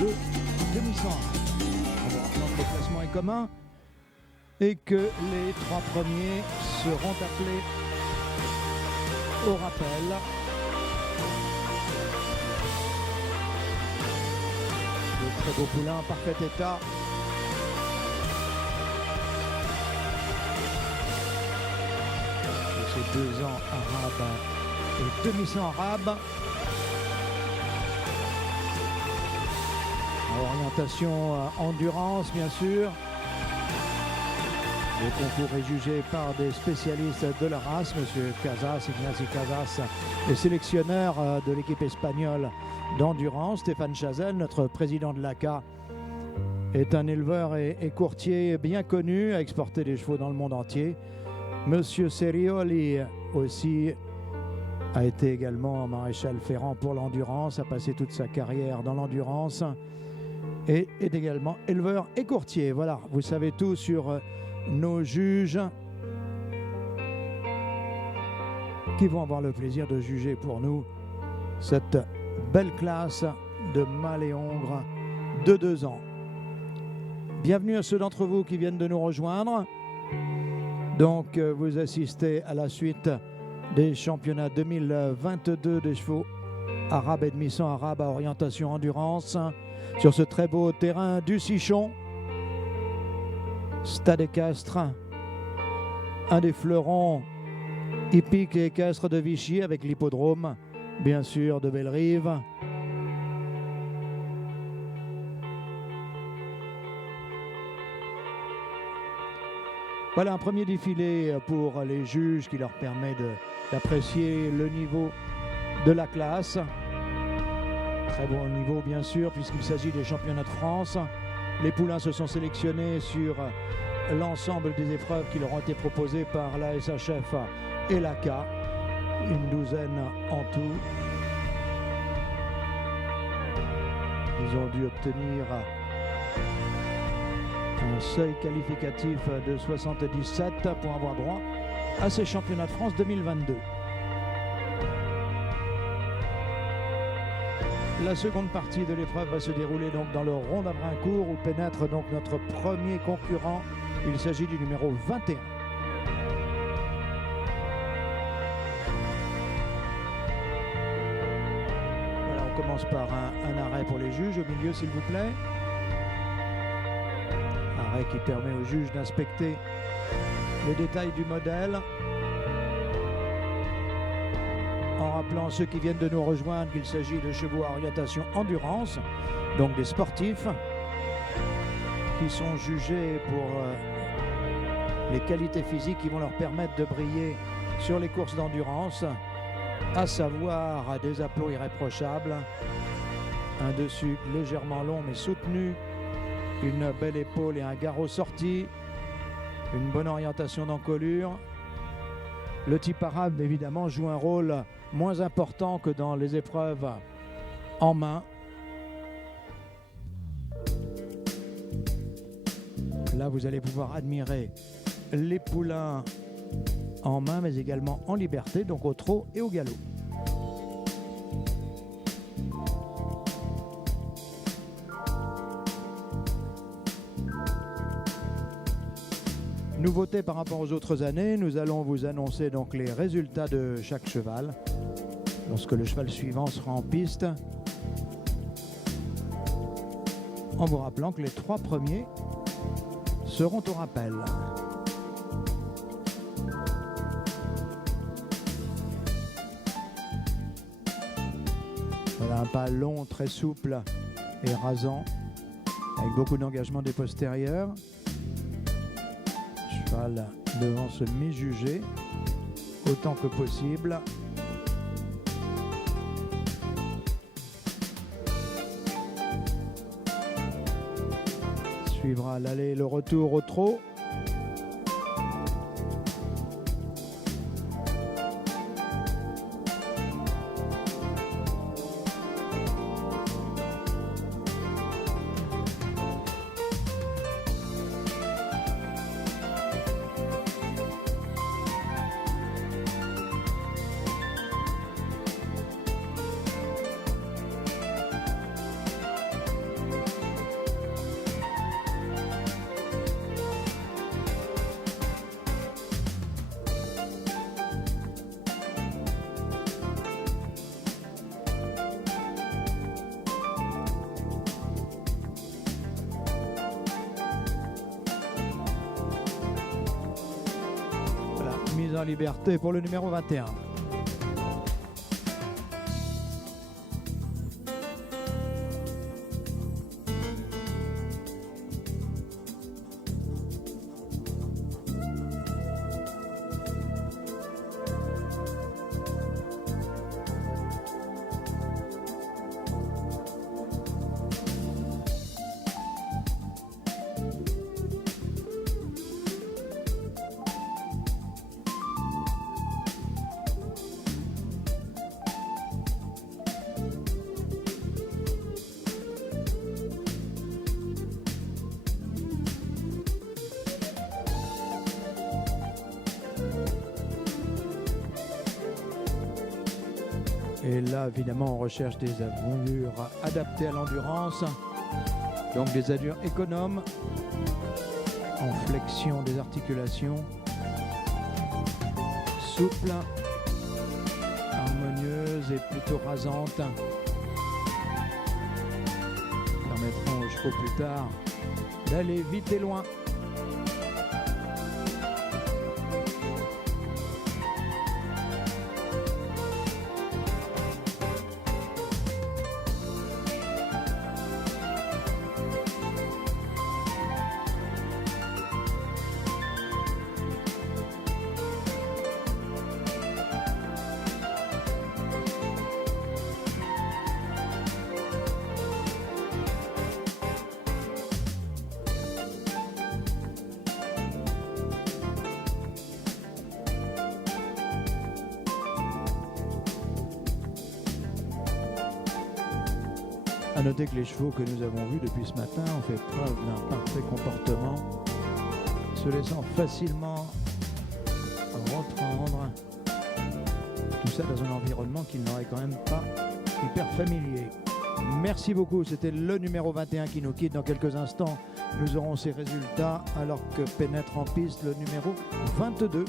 de 2100 arabe. On va rappeler que le classement est commun et que les 3 premiers seront appelés au rappel. De très beaux poulains en parfait état. Et ces 2 ans arabes et demi-sang arabe. Orientation endurance, bien sûr. Le concours est jugé par des spécialistes de la race, M. Casas, Ignacy Casas, le sélectionneur de l'équipe espagnole d'endurance. Stéphane Chazelle, notre président de l'ACA, est un éleveur et courtier bien connu, a exporté des chevaux dans le monde entier. M. Serioli aussi a été également maréchal ferrant pour l'endurance, a passé toute sa carrière dans l'endurance et est également éleveur et courtier. Voilà, vous savez tout sur nos juges qui vont avoir le plaisir de juger pour nous cette belle classe de mâles et hongres de 2 ans. Bienvenue à ceux d'entre vous qui viennent de nous rejoindre. Donc vous assistez à la suite des championnats 2022 des chevaux arabes et demi-sang arabes à orientation endurance sur ce très beau terrain du Sichon. Stade équestre, un des fleurons hippiques et équestres de Vichy avec l'hippodrome, bien sûr, de Bellerive. Voilà un premier défilé pour les juges qui leur permet d'apprécier le niveau de la classe. Très bon niveau, bien sûr, puisqu'il s'agit des championnats de France. Les poulains se sont sélectionnés sur l'ensemble des épreuves qui leur ont été proposées par la SHF et l'ACA, une douzaine en tout. Ils ont dû obtenir un seuil qualificatif de 77 pour avoir droit à ces championnats de France 2022. La seconde partie de l'épreuve va se dérouler donc dans le rond d'Abrincourt où pénètre donc notre premier concurrent. Il s'agit du numéro 21. Voilà, on commence par un arrêt pour les juges. Au milieu, s'il vous plaît. Arrêt qui permet aux juges d'inspecter les détails du modèle. En rappelant ceux qui viennent de nous rejoindre qu'il s'agit de chevaux à orientation endurance, donc des sportifs qui sont jugés pour les qualités physiques qui vont leur permettre de briller sur les courses d'endurance, à savoir des aplots irréprochables, un dessus légèrement long mais soutenu, une belle épaule et un garrot sorti, une bonne orientation d'encolure. Le type arabe, évidemment, joue un rôle moins important que dans les épreuves en main. Là, vous allez pouvoir admirer les poulains en main, mais également en liberté, donc au trot et au galop. Nouveauté par rapport aux autres années, nous allons vous annoncer donc les résultats de chaque cheval lorsque le cheval suivant sera en piste, en vous rappelant que les 3 premiers seront au rappel. Voilà un pas long, très souple et rasant, avec beaucoup d'engagement des postérieurs. Cheval devant se méjuger autant que possible. Suivra l'aller et le retour au trot. en liberté pour le numéro 21. Et là, évidemment, on recherche des allures adaptées à l'endurance. Donc des allures économes, en flexion des articulations, souples, harmonieuses et plutôt rasantes. Permettront aux chevaux plus tard d'aller vite et loin. A noter que les chevaux que nous avons vus depuis ce matin ont fait preuve d'un parfait comportement, se laissant facilement reprendre. Tout ça dans un environnement qu'ils n'auraient quand même pas hyper familier. Merci beaucoup, c'était le numéro 21 qui nous quitte. Dans quelques instants, nous aurons ses résultats alors que pénètre en piste le numéro 22.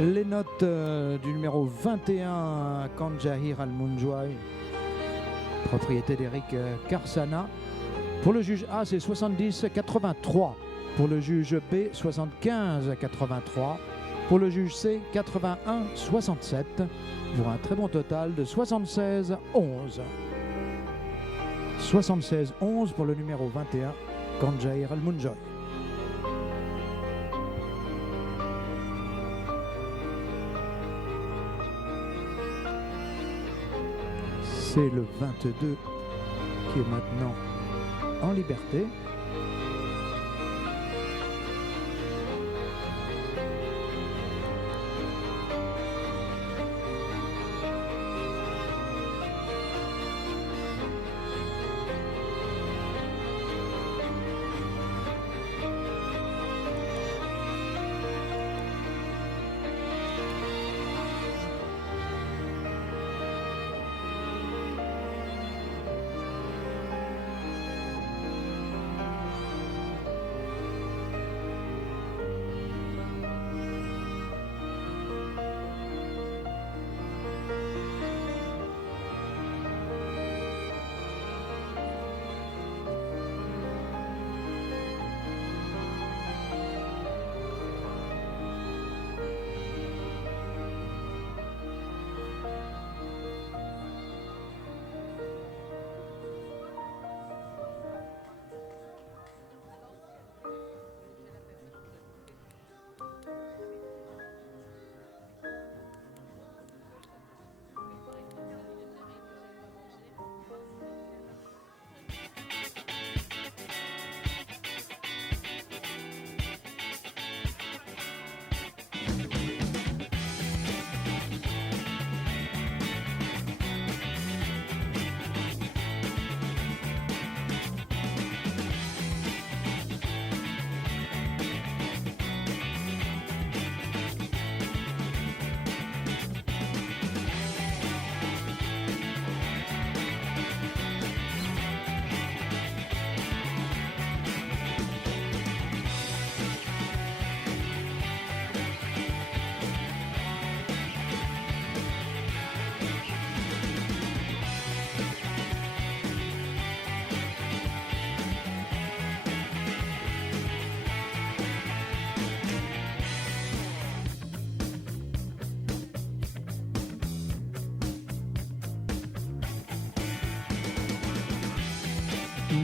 Les notes du numéro 21, Kanjahir Al-Munjwai, propriété d'Eric Karsana. Pour le juge A, c'est 70-83. Pour le juge B, 75-83. Pour le juge C, 81-67. Pour un très bon total de 76-11. 76-11 pour le numéro 21, Kanjahir Al-Munjwai. C'est le 22 qui est maintenant en liberté.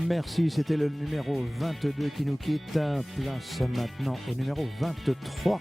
Merci, c'était le numéro 22 qui nous quitte. Place maintenant au numéro 23.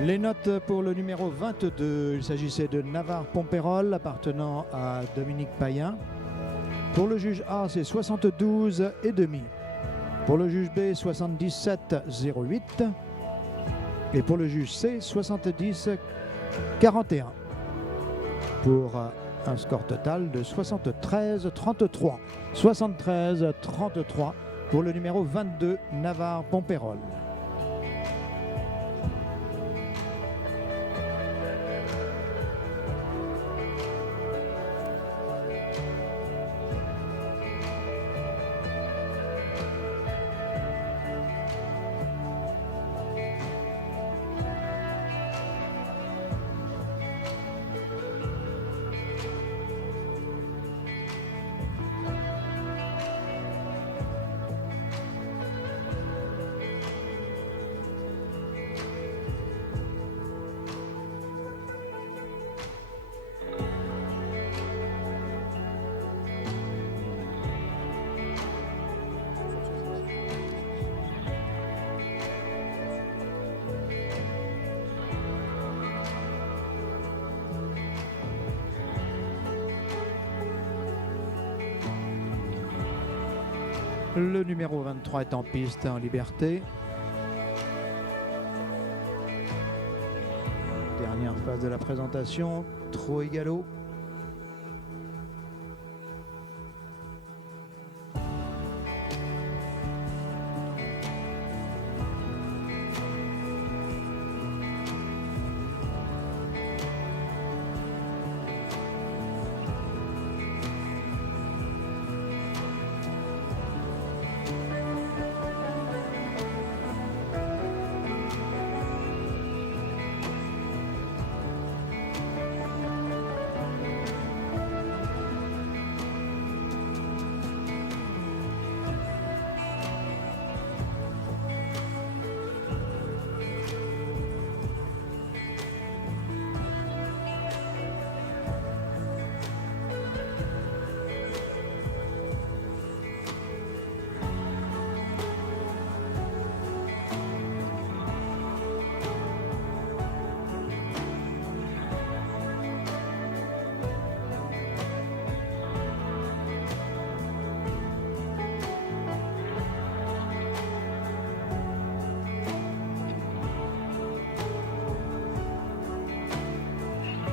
Les notes pour le numéro 22, il s'agissait de Navarre Pompérol appartenant à Dominique Payen. Pour le juge A, c'est 72,5. Pour le juge B, 77,08. Et pour le juge C, 70,41. Pour un score total de 73,33. 73,33 pour le numéro 22, Navarre Pompérol. Le numéro 23 est en piste, en liberté. Dernière phase de la présentation, trot et galop.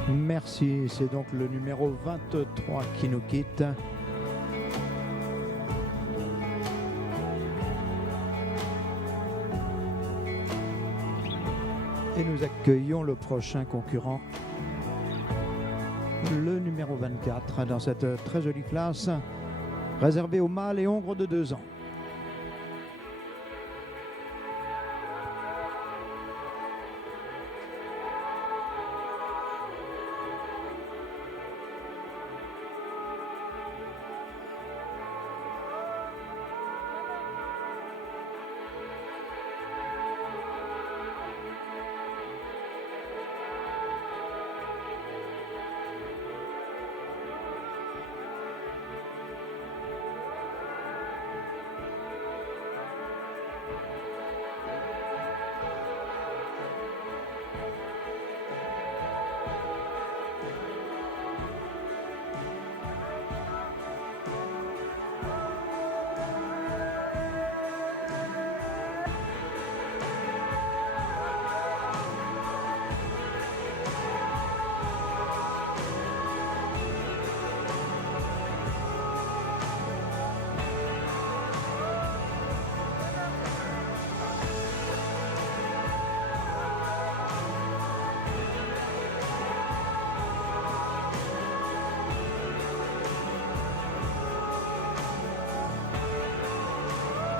Merci, c'est donc le numéro 23 qui nous quitte. Et nous accueillons le prochain concurrent, le numéro 24, dans cette très jolie classe réservée aux mâles et hongres de 2 ans.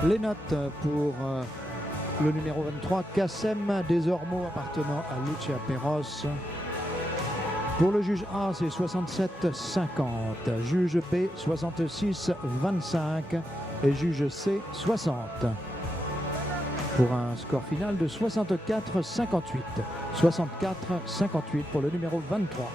Les notes pour le numéro 23, Kassem Desormeaux, appartenant à Lucia Perros. Pour le juge A, c'est 67,50. Juge B, 66,25. Et juge C, 60. Pour un score final de 64,58. 64,58 pour le numéro 23.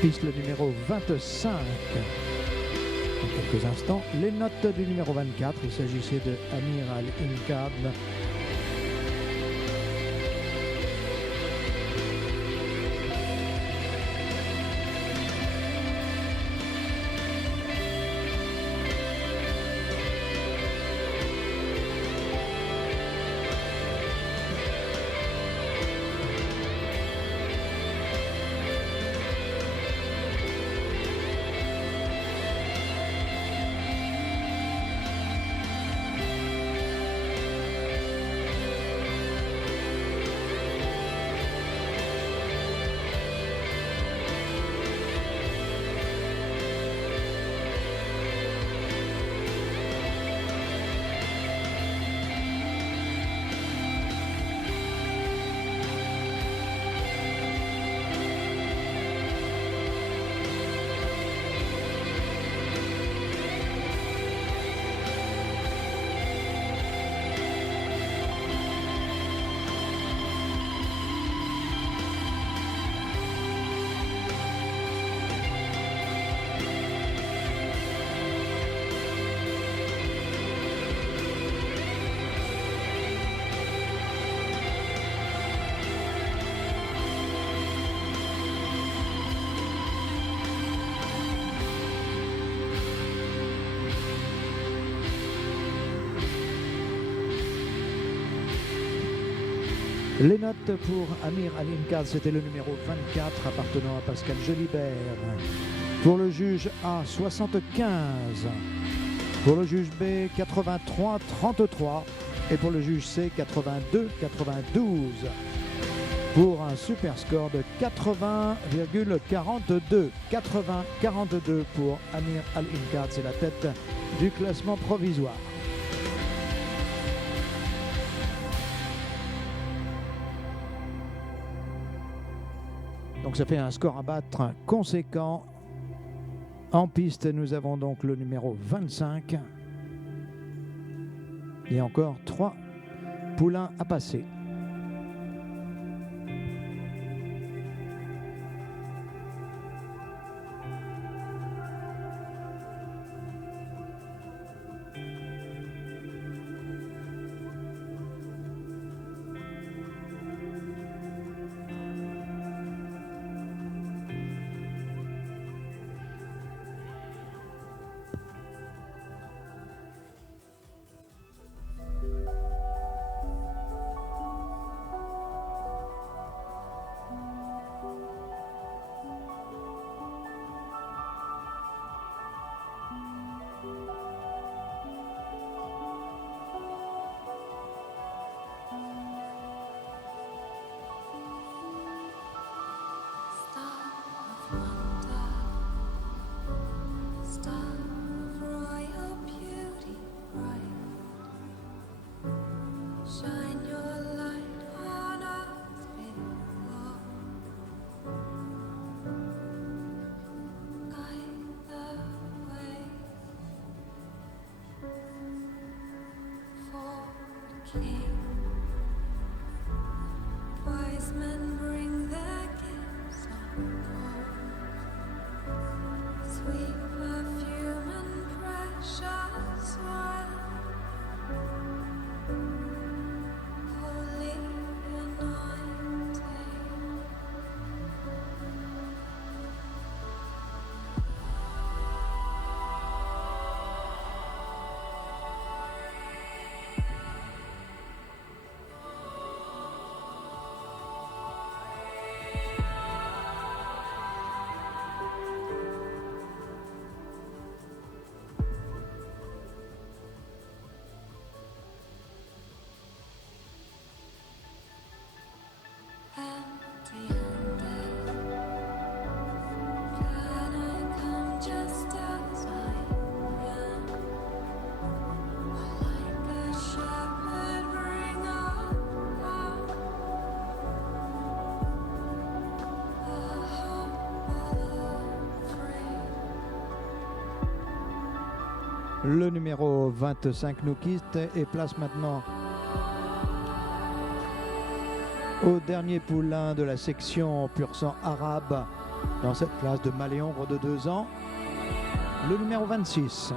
Piste le numéro 25. Dans quelques instants, les notes du numéro 24. Il s'agissait de Amir Al-Inkab. Les notes pour Amir Al-Imkad, c'était le numéro 24 appartenant à Pascal Jolibert. Pour le juge A, 75. Pour le juge B, 83-33. Et pour le juge C, 82-92. Pour un super score de 80,42. 80-42 pour Amir Al-Imkad, c'est la tête du classement provisoire. Donc ça fait un score à battre conséquent. En piste, nous avons donc le numéro 25. Et encore 3 poulains à passer. Wise men bring their gifts of gold, sweet perfume and precious oil, holy anointing. Le numéro 25 nous quitte et place maintenant au dernier poulain de la section pur sang arabe dans cette classe de Maléombre de 2 ans, le numéro 26.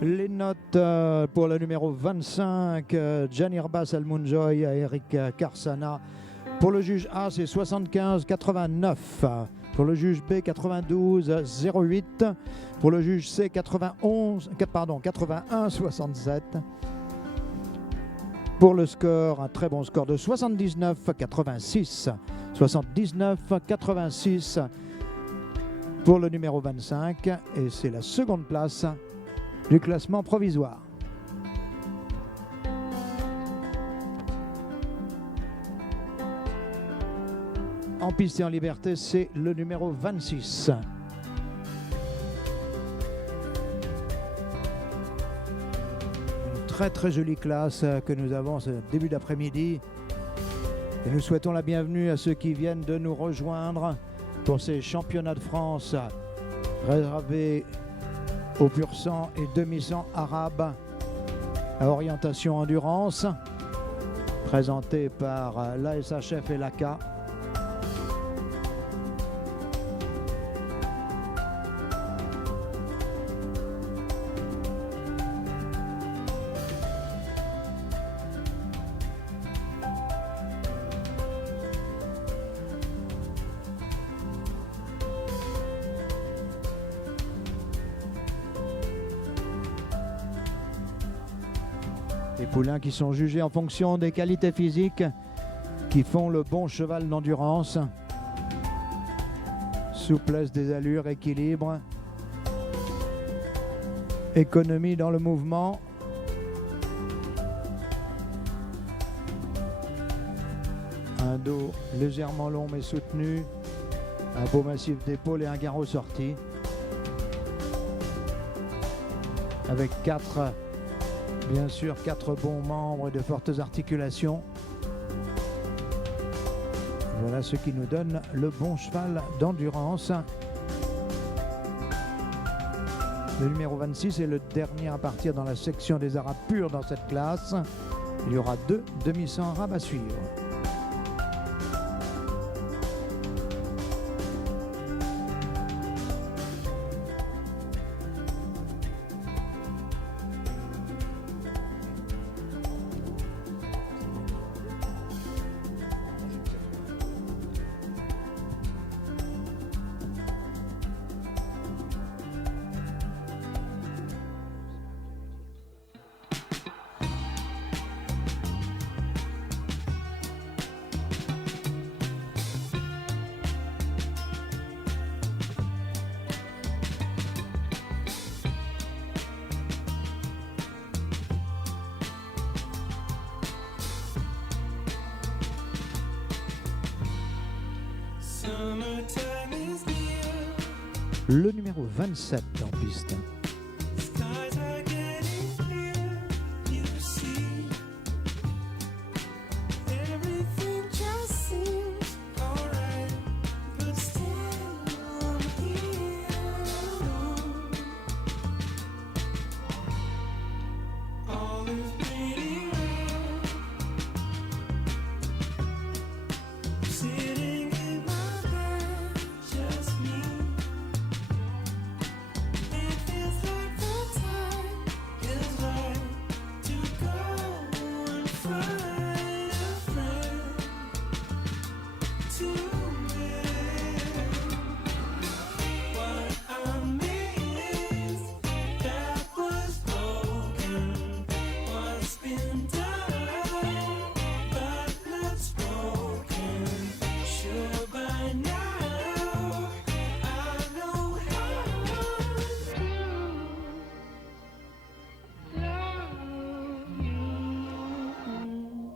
Les notes pour le numéro 25, Janirbas Almunjoy à Eric Karsana. Pour le juge A, c'est 75,89. Pour le juge B, 92,08. Pour le juge C, 81,67. Pour le score, un très bon score de 79,86. 79,86 pour le numéro 25. Et c'est la seconde place du classement provisoire. En piste et en liberté, c'est le numéro 26. Une très très jolie classe que nous avons ce début d'après-midi. Et nous souhaitons la bienvenue à ceux qui viennent de nous rejoindre pour ces championnats de France réservés aux pur sang et demi-sang arabes à orientation endurance, présentés par l'ASHF et l'ACA. Les poulains qui sont jugés en fonction des qualités physiques qui font le bon cheval d'endurance. Souplesse des allures, équilibre, économie dans le mouvement. Un dos légèrement long mais soutenu, un beau massif d'épaule et un garrot sorti. Avec bien sûr, 4 bons membres et de fortes articulations. Voilà ce qui nous donne le bon cheval d'endurance. Le numéro 26 est le dernier à partir dans la section des arabes purs dans cette classe. Il y aura 2 demi-sang arabes à suivre. Le numéro 27 en piste.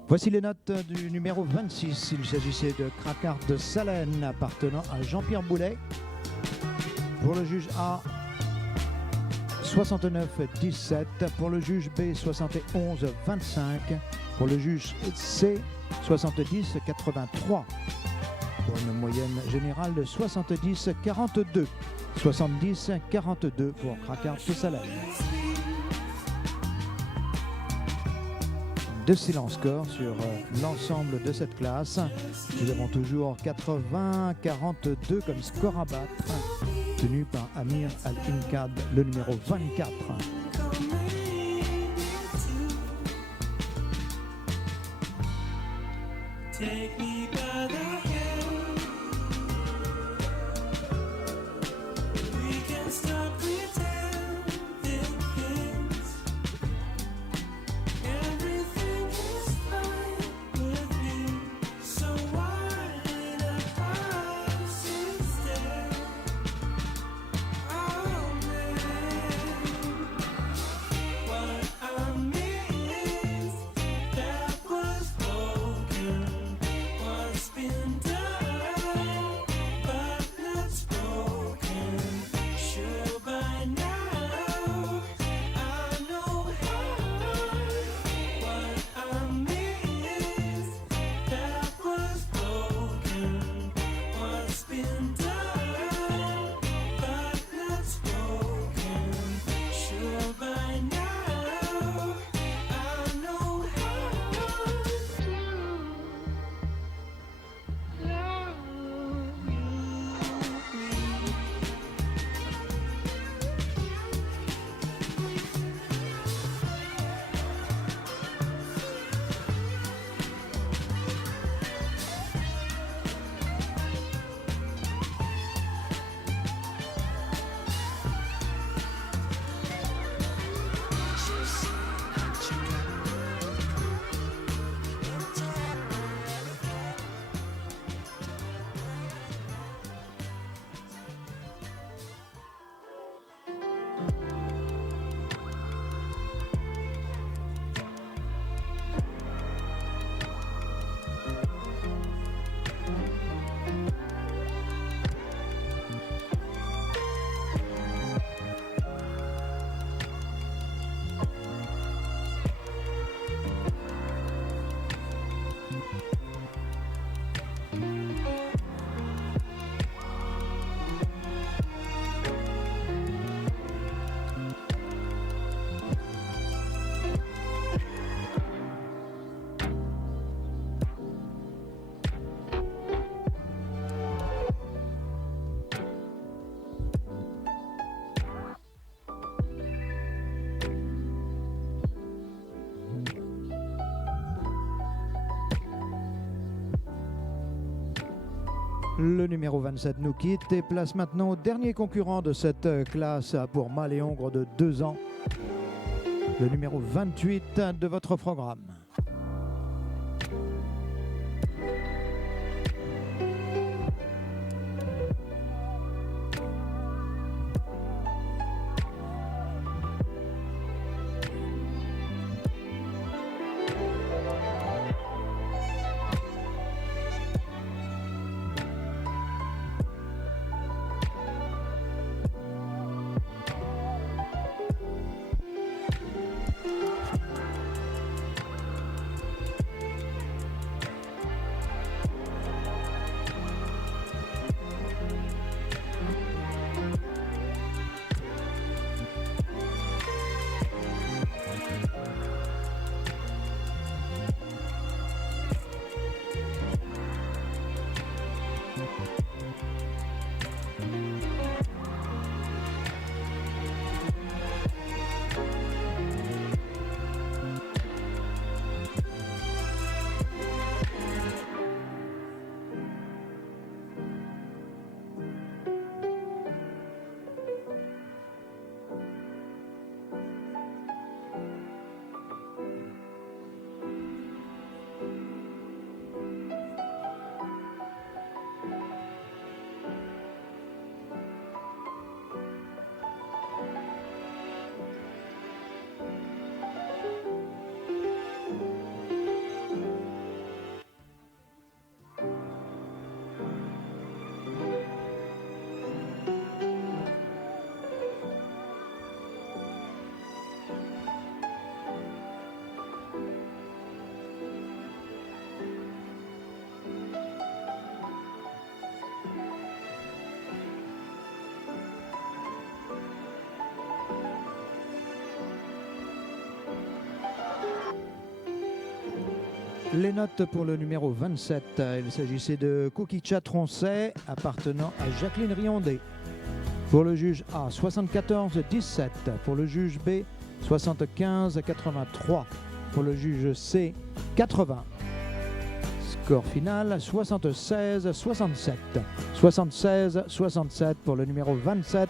Voici les notes du numéro 26. Il s'agissait de Cracart de Salène appartenant à Jean-Pierre Boulet. Pour le juge A, 69,17. Pour le juge B, 71,25. Pour le juge C, 70,83. Pour une moyenne générale de 70,42. 70,42 pour Cracart de Salène. D'excellents scores sur l'ensemble de cette classe. Nous avons toujours 80-42 comme score à battre, tenu par Amir Al-Inkad, le numéro 24. Take me by the hand. We can stop pretending things. Everything is fine with me. So why not us instead? Oh man, what I miss that was broken. What's been done but not spoken. Sure by now I know how. What I miss that was broken. What's been done but not spoken. Sure by now I know how to love you. Le numéro 27 nous quitte et place maintenant au dernier concurrent de cette classe pour mâle et hongre de 2 ans. Le numéro 28 de votre programme. Les notes pour le numéro 27, il s'agissait de Cookie Chat Roncet appartenant à Jacqueline Riondé. Pour le juge A, 74-17. Pour le juge B, 75-83. Pour le juge C, 80. Score final 76-67. 76-67 pour le numéro 27,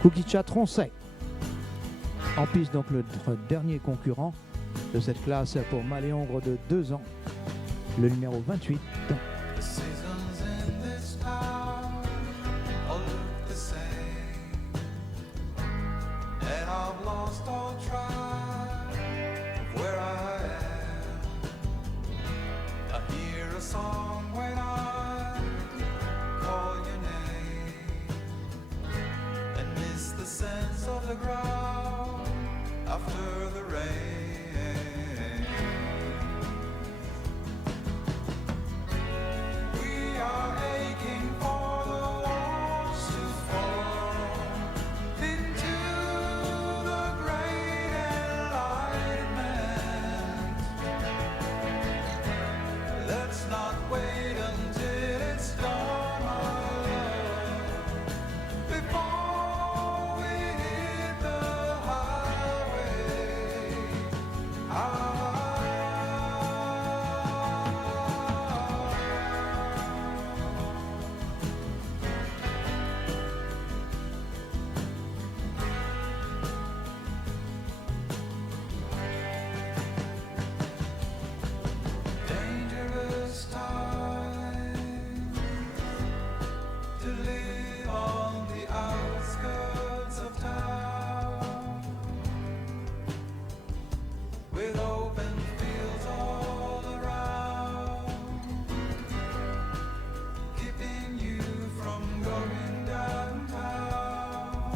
Kukicha Troncet. En piste donc notre dernier concurrent de cette classe pour Maléongre de 2 ans, le numéro 28. The seasons in this town all look the same, and I've lost all track of where I am. I hear a song when I call your name, and miss the sense of the ground after the rain. We are aching for the walls to fall into the great enlightenment. Let's not wait until it's done, my love, before we hit the highway. Dangerous time to live on the outskirts of town, with open fields all around, keeping you from going downtown,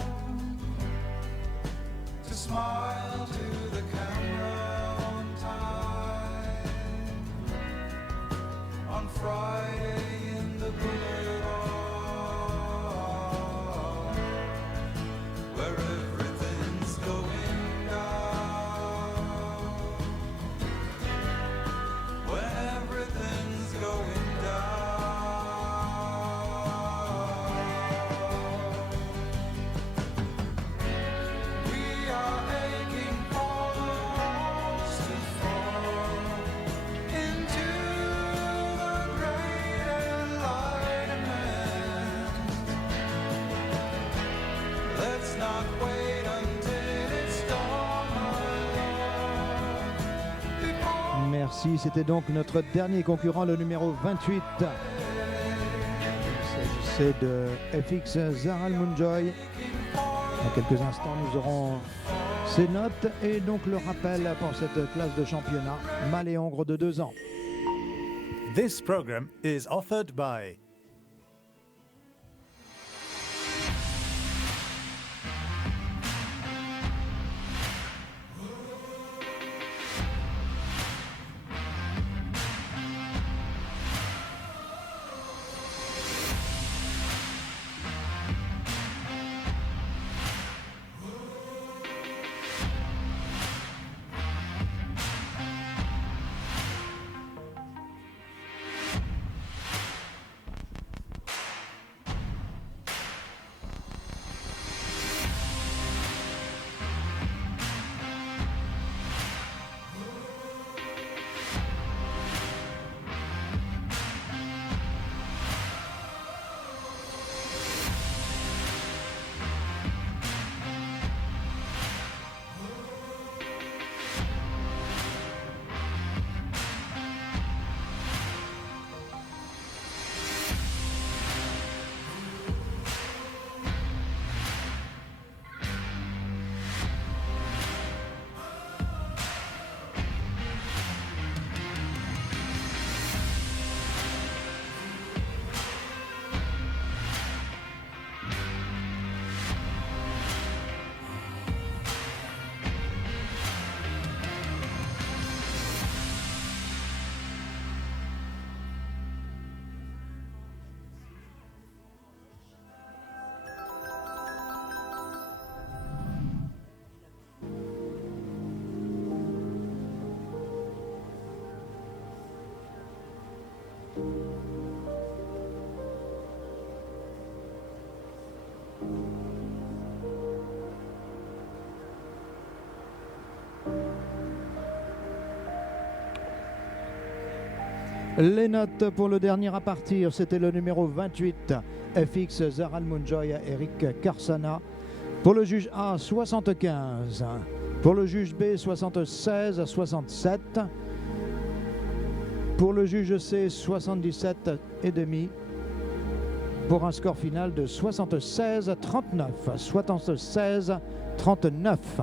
to smile to the camera on time, on Friday in the boulevard, where everything's going down, when everything's going down. We are aching for the walls to fall into the great enlightenment. Let's not wait until it's done, my love, before Merci, c'était donc notre dernier concurrent, le numéro 28. Il s'agissait de FX Zaral Munjoy. Dans quelques instants, nous aurons ses notes et donc le rappel pour cette classe de championnat Maléongre de 2 ans. This program is offered by Les notes pour le dernier à partir, c'était le numéro 28, FX Zaral Munjoy à Eric Karsana. Pour le juge A, 75. Pour le juge B, 76 à 67. Pour le juge C, 77 et demi. Pour un score final de 76 à 39. 76 à 39.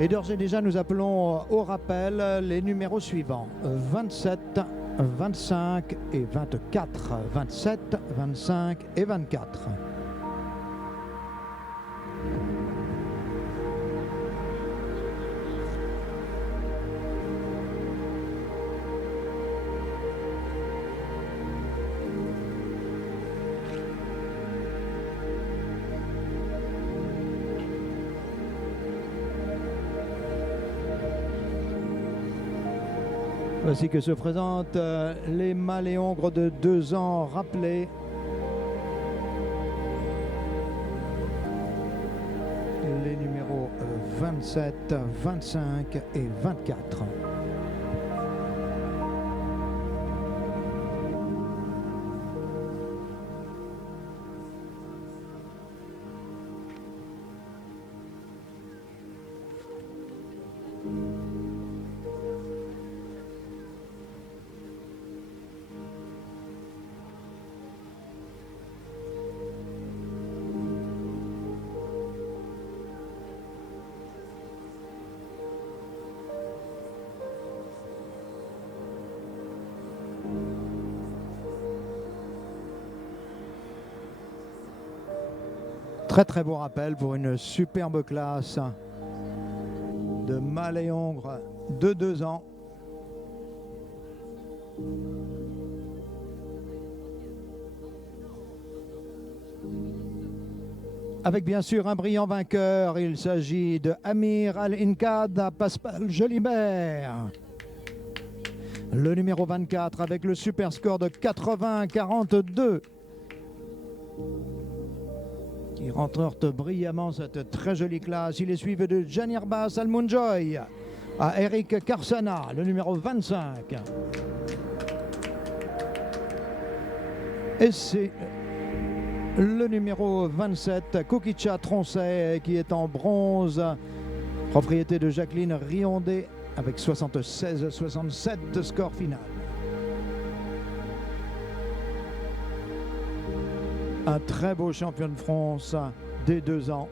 Et d'ores et déjà, nous appelons au rappel les numéros suivants. 27, 25 et 24. 27, 25 et 24. Voici que se présentent les mâles et hongres de 2 ans rappelés. Les numéros 27, 25 et 24. Très beau rappel pour une superbe classe de mâles et hongres de 2 ans. Avec bien sûr un brillant vainqueur, il s'agit de Amir Al-Inkad à Pascal Jolibert. Le numéro 24 avec le super score de 80-42. Qui remporte brillamment cette très jolie classe. Il est suivi de Janirbas Al-Munjoy à Eric Karsana, le numéro 25. Et c'est le numéro 27, Kukicha Troncet, qui est en bronze, propriété de Jacqueline Riondé, avec 76-67 de score final. Un très beau champion de France dès 2 ans.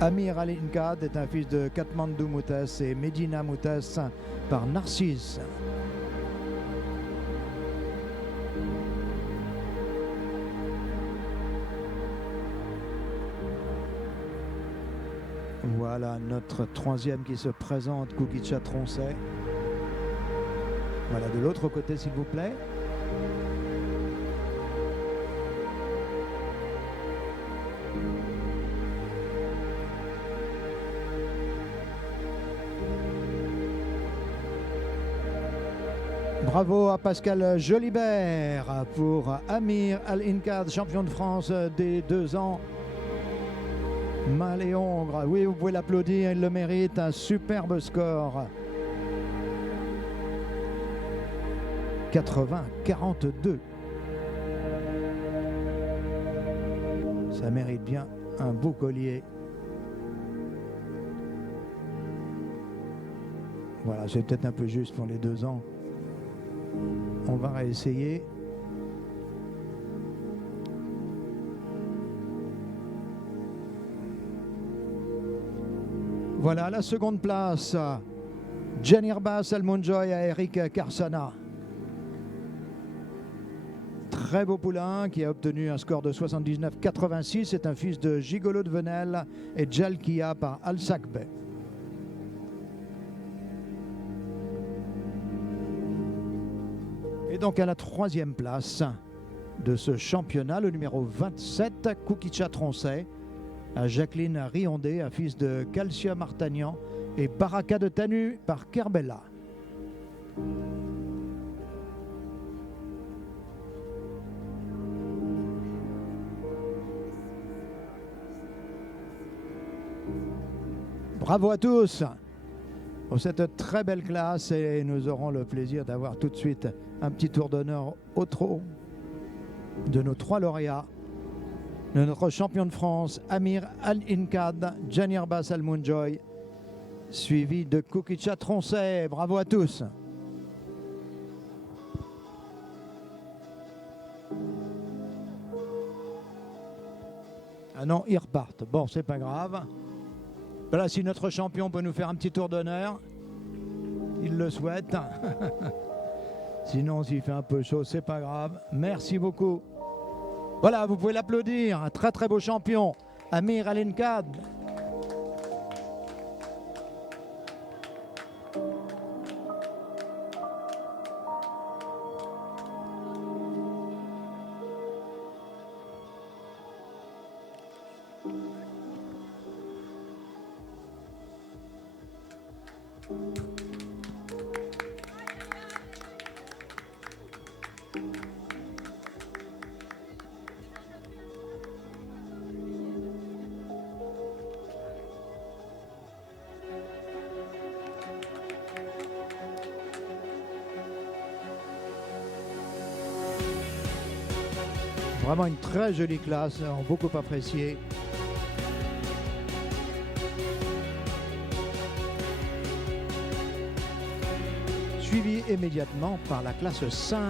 Amir Al-Inkad est un fils de Katmandou Moutès et Medina Moutès par Narcisse. Voilà notre 3e qui se présente, Kukicha Troncet. Voilà de l'autre côté s'il vous plaît. Bravo à Pascal Jolibert pour Amir Al-Inkad, champion de France des 2 ans. Mâle et hongre, oui vous pouvez l'applaudir, il le mérite, un superbe score. 80-42. Ça mérite bien un beau collier. Voilà, c'est peut-être un peu juste pour les 2 ans. On va réessayer. Voilà la seconde place. Janirbas Al-Munjoy à Eric Karsana. Très beau poulain qui a obtenu un score de 79-86. C'est un fils de Gigolo de Venelle et Jalkia par Al-Sakbe. Et donc à la 3e place de ce championnat, le numéro 27, Kukicha Troncet, à Jacqueline Riondé, un fils de Calcium Artagnan et Baraka de Tanu par Kerbella. Bravo à tous. pour cette très belle classe et nous aurons le plaisir d'avoir tout de suite un petit tour d'honneur au trot de nos 3 lauréats, de notre champion de France Amir Al-Inkad, Janirbas Al-Munjoy, suivi de Kukicha Troncet. Bravo à tous. Ah non, ils repartent. Bon, c'est pas grave. Voilà, si notre champion peut nous faire un petit tour d'honneur, il le souhaite. Sinon, s'il fait un peu chaud, c'est pas grave. Merci beaucoup. Voilà, vous pouvez l'applaudir. Un très très beau champion, Amir Al-Inkad. Vraiment une très jolie classe, beaucoup appréciée. Suivi immédiatement par la classe 5.